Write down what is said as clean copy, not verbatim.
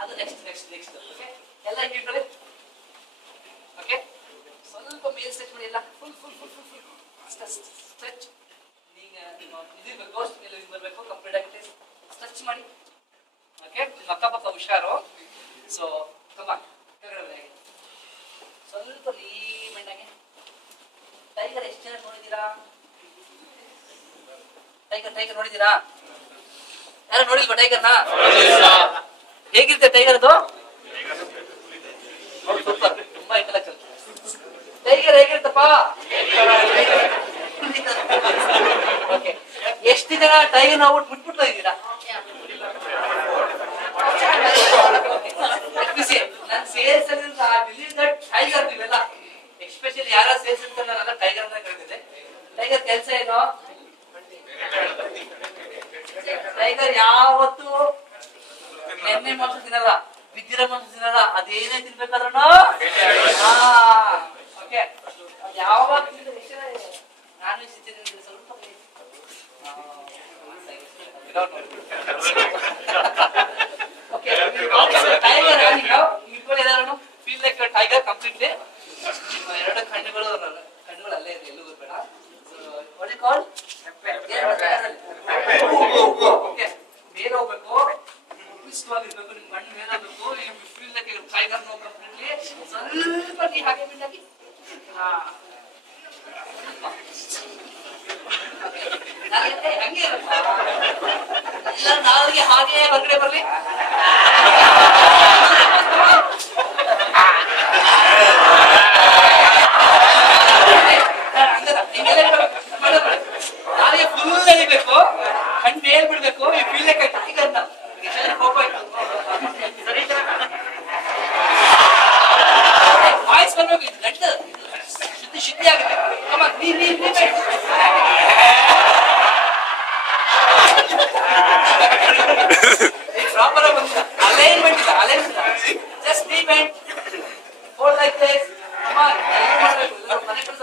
ಅದು next okay ಎಲ್ಲ ಹಿಂಗೆ ಇಟ್ಕೊಳ್ಳಿ ಓಕೆ ಸ್ವಲ್ಪ ಮೇಲ್ ಸ್ಟ್ರೆಚ್ ಮಾಡಿ ಎಲ್ಲ ಫುಲ್ ಸ್ಟ್ರೆಚ್ ಇದು ಗೋಸ್ಟ್ ಮೇಲೆ ಬರಬೇಕು ಕಂಪ್ಲೀಟ್ ಆಗಿ ಸ್ಟ್ರೆಚ್ ಮಾಡಿ ಓಕೆ ಅಕ್ಕಪಕ್ಕ ಹುಷಾರು ಸೊ ಕಮ್ಮ ಕೆಳಗಡೆ ಸ್ವಲ್ಪ ನೀಟಾಗಿ ಟೈಗರ್ ಎಷ್ಟು ಜನ ನೋಡಿದ್ದೀರಾ ಟೈಗರ್ ನೋಡಿದ್ದೀರಾ ಯಾರು ನೋಡಿಲ್ವಾ ಟೈಗರ್ನ ಹೇಗಿರುತ್ತೆ ಟೈಗರ್ ಅದು ಸೂಪರ್ ತುಂಬಾ ಇಂಟೆಲೆಕ್ಚುಯಲ್ ಟೈಗರ್ ಹೇಗಿರುತ್ತಪ್ಪ ಓಕೆ ಎಷ್ಟು ಜನ ಟೈಗರ್ ನಾವು ಬಿಟ್ಬಿಟ್ಟು ಇದ್ದೀರಾ ನಾನು ಸೇಲ್ಸ್ ಟೈಗರ್ ನೀವೆಲ್ಲ ಎಸ್ಪೆಷಲಿ ಯಾರ ಸೇಲ್ಸ್ ಅಂತ ನಾನೆಲ್ಲ ಟೈಗರ್ ಅಂತ ಕರಿತಿದ್ದೆ ಟೈಗರ್ ಕೆಲಸ ಏನು ಟೈಗರ್ ಯಾವತ್ತು ಎಣ್ಣೆ ಮಾಂಸ ತಿನ್ನಲ್ಲ ಬಿದ್ದಿರೋ ಮಾಂಸ ತಿನ್ನಲ್ಲ ಅದೇನೇ ತಿನ್ಬೇಕಾದ್ರೂ ಓಕೆ ಯಾವಾಗ ನಾನ್ ವೆಜ್ ತಿಂತೀನಿ ಸ್ವಲ್ಪ ಟೈಗರ್ ಇಟ್ಕೊಳ್ಳಿ ಎಲ್ಲರೂ ಫೀಲ್ ಲೈಕ್ ಟೈಗರ್ ಕಂಪ್ಲೀಟ್ಲಿ ಎರಡು ಕಣ್ಣುಗಳು ಅಲ್ಲೇ ಇದೆ ಎಲ್ಲೂ ಬೇಡ ವಾಟ್ ಇಸ್ ಕಾಲ್ಡ್ ಮೇಲೆ ಹೋಗ್ಬೇಕು ಇಷ್ಟವಾಗಿರ್ಬೇಕು ನಿಮ್ ಕಣ್ಣು ಮೇಲೆ ಹೋಗ್ಬೇಕು feel like tiger no completely ಸ್ವಲ್ಪ ನೀ ಹಾಗೆ ಬಿಡಾಗಿ ಹಂಗೆ ಎಲ್ಲ ನಾಲ್ಗೆ ಹಾಗೆ ಹೊರಗಡೆ ಬರ್ಲಿ ನಾಳೆ ಫುಲ್ ಎಳಿಬೇಕು ಕಣ್ಣು ಮೇಲ್ ಬಿಡ್ಬೇಕು ಈ ಫೀಲ್ ಲೈಕ್ ಟೈಗರ್ನ ಕೋಪ ವಾಯ್ಸ್ ಬರ್ಬೇಕು ಇದು ಗಂಟು ಶುದ್ಧಿ ಆಗುತ್ತೆ ಪ್ರಾಪರ್ ಆಗಿ ಬಂದಿಲ್ಲ ಅಲೈನ್ಮೆಂಟ್ ಇಲ್ಲ ಜಸ್ಟ್ ನೀ band fold like this come on ಮಾಡಬೇಕು ಮನೆ ಕೆಲಸ